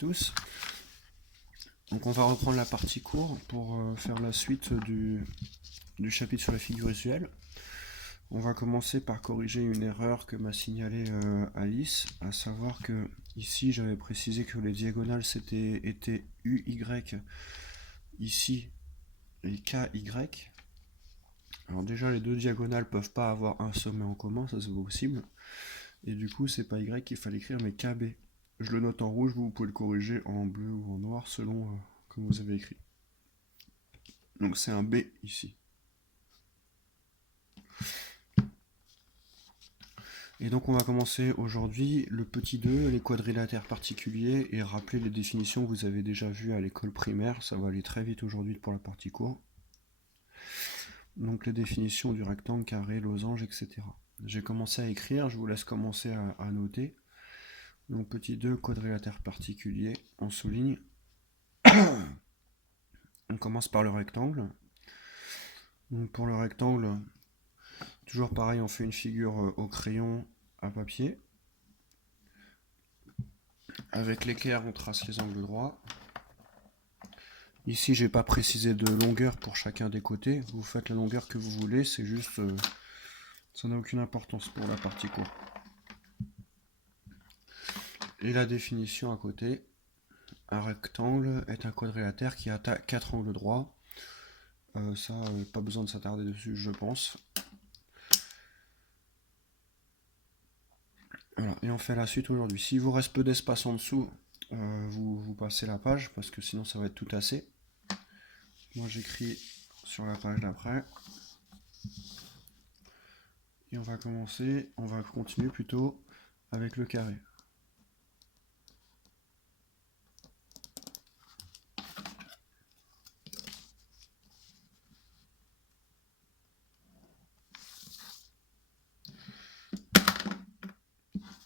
tous. Donc on va reprendre la partie cours pour faire la suite du chapitre sur les figures usuelles. On va commencer par corriger une erreur que m'a signalée Alice, à savoir que ici j'avais précisé que les diagonales étaient UY, ici les KY. Alors déjà les deux diagonales peuvent pas avoir un sommet en commun, ça c'est possible. Et du coup c'est pas Y qu'il fallait écrire mais KB. Je le note en rouge, vous pouvez le corriger en bleu ou en noir selon comme vous avez écrit. Donc c'est un B ici. Et donc on va commencer aujourd'hui le petit 2, les quadrilatères particuliers, et rappeler les définitions que vous avez déjà vues à l'école primaire. Ça va aller très vite aujourd'hui pour la partie cours. Donc les définitions du rectangle, carré, losange, etc. J'ai commencé à écrire, je vous laisse commencer à noter. Donc petit 2, quadrilatère particulier, on souligne. On commence par le rectangle. Donc pour le rectangle, toujours pareil, on fait une figure au crayon à papier. Avec l'équerre, on trace les angles droits. Ici, j'ai pas précisé de longueur pour chacun des côtés. Vous faites la longueur que vous voulez, c'est juste... ça n'a aucune importance pour la partie courte. Et la définition à côté. Un rectangle est un quadrilatère qui a 4 angles droits. Pas besoin de s'attarder dessus, je pense. Voilà, et on fait la suite aujourd'hui. S'il vous reste peu d'espace en dessous, vous passez la page, parce que sinon ça va être tout assez. Moi j'écris sur la page d'après. Et on va continuer plutôt avec le carré.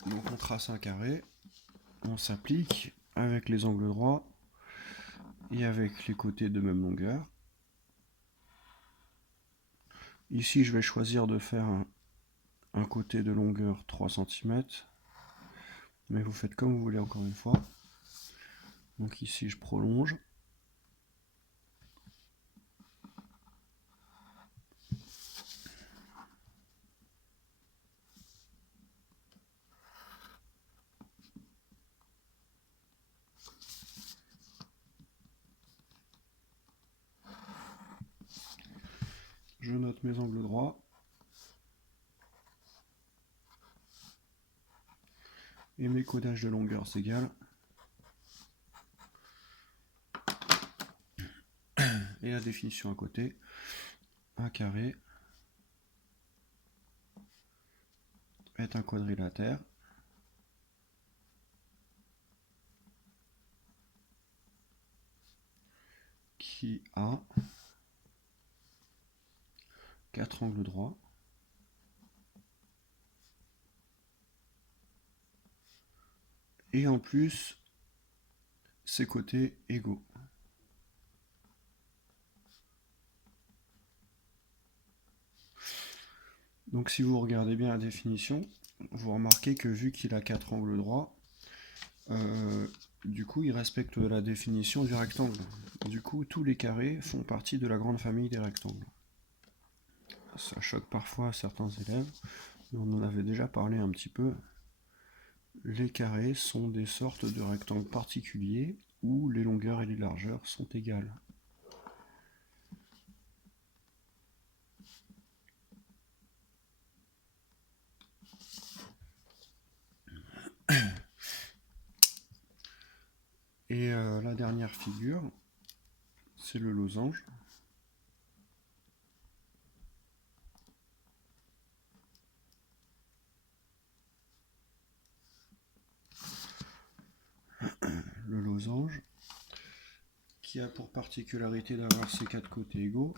Donc on trace un carré, on s'applique avec les angles droits et avec les côtés de même longueur. Ici je vais choisir de faire un côté de longueur 3 cm, mais vous faites comme vous voulez encore une fois. Donc ici je prolonge. Je note mes angles droits. Et mes codages de longueur s'égalent. Et la définition à côté. Un carré est un quadrilatère qui a 4 angles droits et en plus ses côtés égaux. Donc si vous regardez bien la définition, vous remarquez que vu qu'il a 4 angles droits, du coup il respecte la définition du rectangle. Du coup tous les carrés font partie de la grande famille des rectangles. Ça choque parfois certains élèves, mais on en avait déjà parlé un petit peu. Les carrés sont des sortes de rectangles particuliers où les longueurs et les largeurs sont égales. Et la dernière figure, c'est le losange. Le losange, qui a pour particularité d'avoir ses 4 côtés égaux.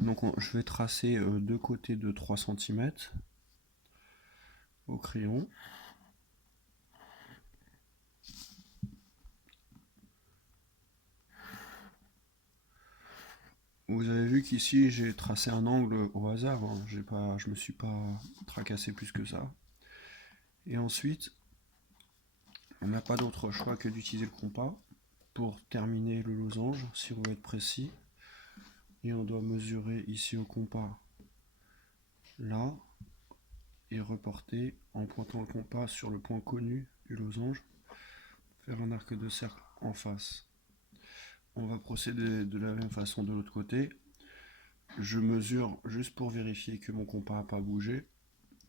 Donc je vais tracer deux côtés de 3 cm au crayon. Vous avez vu qu'ici j'ai tracé un angle au hasard, hein. Je me suis pas tracassé plus que ça. Et ensuite, On n'a pas d'autre choix que d'utiliser le compas pour terminer le losange si on veut être précis. Et on doit mesurer ici au compas là et reporter en pointant le compas sur le point connu du losange, faire un arc de cercle en face. On va procéder de la même façon de l'autre côté. Je mesure juste pour vérifier que mon compas n'a pas bougé.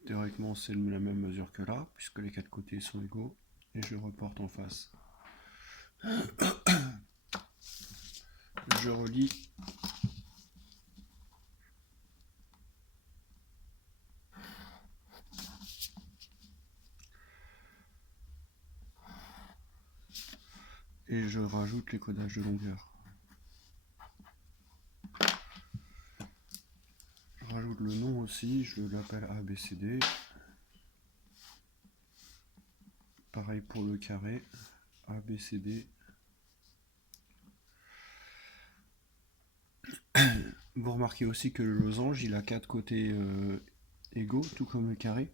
Théoriquement c'est la même mesure que là puisque les quatre côtés sont égaux et je reporte en face. Je relie et je rajoute les codages de longueur. Je rajoute le nom aussi, je l'appelle ABCD. Pareil pour le carré, ABCD. Vous remarquez aussi que le losange il a quatre côtés égaux, tout comme le carré.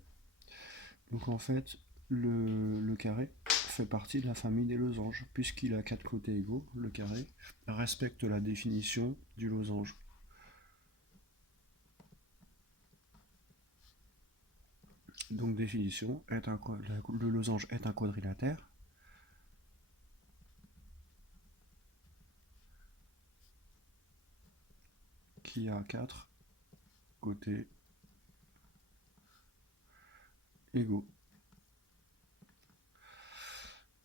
Donc en fait, le carré fait partie de la famille des losanges, puisqu'il a quatre côtés égaux, le carré respecte la définition du losange. Donc définition, le losange est un quadrilatère qui a quatre côtés égaux.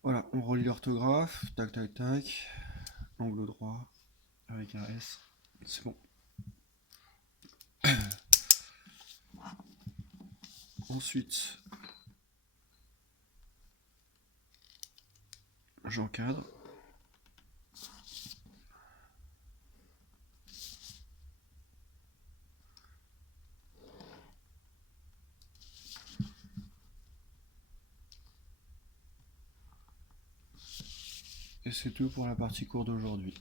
Voilà, on relie l'orthographe, tac tac tac, angle droit avec un S, c'est bon. Ensuite, j'encadre. Et c'est tout pour la partie cours d'aujourd'hui.